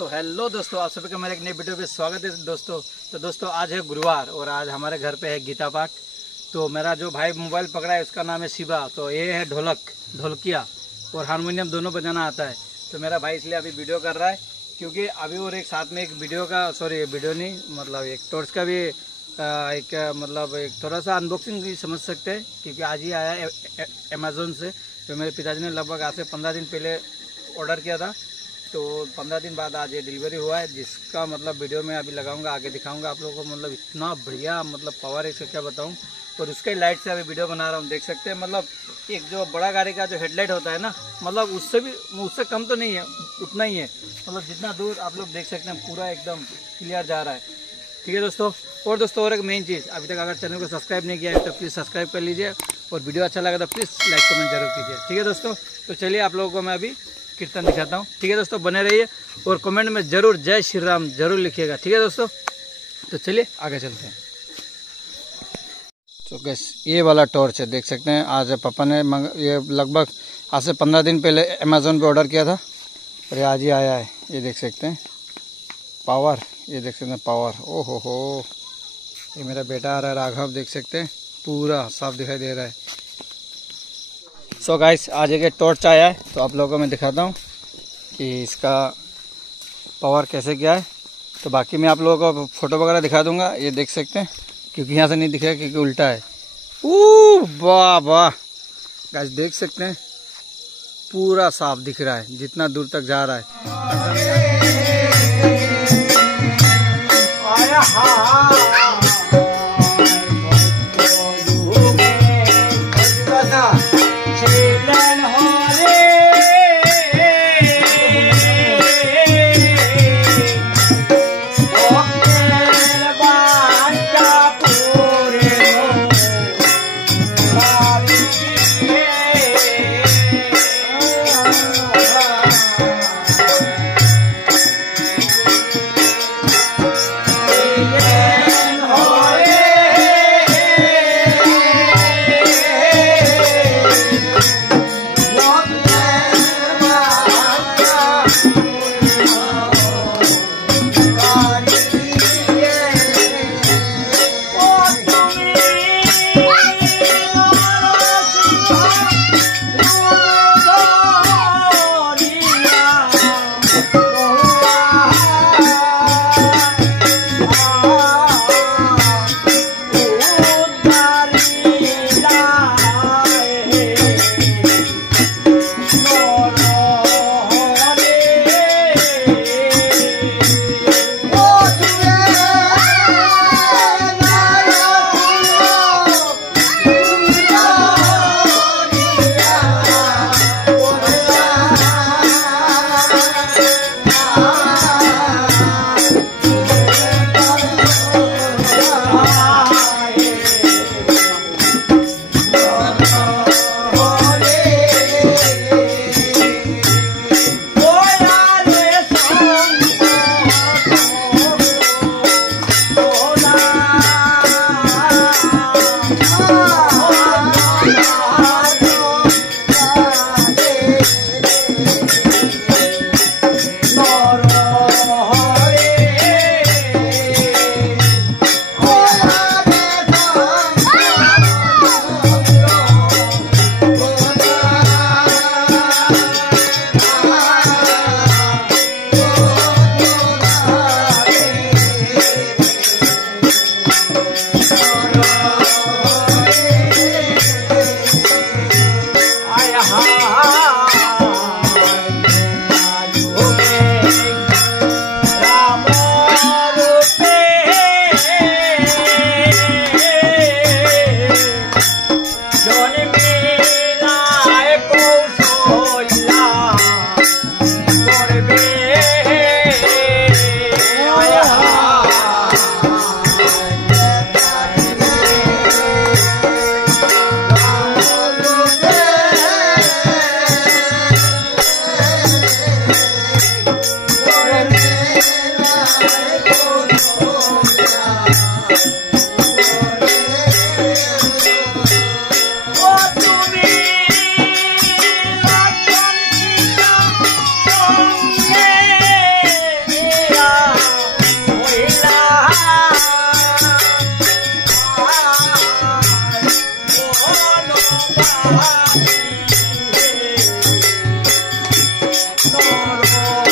So hello दोस्तों, आप सभी का मेरे एक नई वीडियो पे स्वागत है दोस्तों। तो दोस्तों आज है गुरुवार और आज हमारे घर पे है गीता पाठ। तो मेरा जो भाई मोबाइल पकड़ा है उसका नाम है शिवा। तो ये है ढोलकिया और हारमोनियम दोनों बजाना आता है। तो मेरा भाई इसलिए अभी वीडियो कर रहा है क्योंकि अभी और एक साथ में एक वीडियो का वीडियो नहीं मतलब एक टॉर्च का भी एक थोड़ा सा अनबॉक्सिंग भी समझ सकते हैं क्योंकि आज ही आया अमेज़ोन से। तो मेरे पिताजी ने लगभग आज से 15 दिन पहले ऑर्डर किया था। तो 15 दिन बाद आज ये डिलीवरी हुआ है, जिसका वीडियो में अभी लगाऊंगा, आगे दिखाऊंगा आप लोगों को। इतना बढ़िया पावर है, इसका क्या बताऊं। और उसके लाइट से अभी वीडियो बना रहा हूं, देख सकते हैं। एक जो बड़ा गाड़ी का जो हेडलाइट होता है ना, उससे कम तो नहीं है, उतना ही है। जितना दूर आप लोग देख सकते हैं पूरा एकदम क्लियर जा रहा है। ठीक है दोस्तों। और दोस्तों और एक मेन चीज़, अभी तक अगर चैनल को सब्सक्राइब नहीं किया है तो प्लीज़ सब्सक्राइब कर लीजिए और वीडियो अच्छा लगा तो प्लीज़ लाइक कमेंट जरूर कीजिए। ठीक है दोस्तों। तो चलिए आप लोगों को मैं अभी कीर्तन दिखाता हूँ। ठीक है दोस्तों, बने रहिए और कमेंट में जरूर जय श्री राम जरूर लिखिएगा। ठीक है दोस्तों। तो चलिए आगे चलते हैं। तो गैस ये वाला टॉर्च है, देख सकते हैं। आज पापा ने ये लगभग आज से 15 दिन पहले अमेज़ोन पे ऑर्डर किया था और ये आज ही आया है। ये देख सकते हैं पावर, ये देख सकते हैं पावर। ओहो हो, ये मेरा बेटा आ रहा है राघव, देख सकते हैं पूरा साफ दिखाई दे रहा है। सो गाइस आज एक टॉर्च आया है, तो आप लोगों को मैं दिखाता हूँ कि इसका पावर कैसे क्या है। तो बाकी मैं आप लोगों को फ़ोटो वगैरह दिखा दूंगा। ये देख सकते हैं क्योंकि यहाँ से नहीं दिख रहा क्योंकि उल्टा है। वाह वाह गाइस, देख सकते हैं पूरा साफ दिख रहा है जितना दूर तक जा रहा है। Yeah. Oh,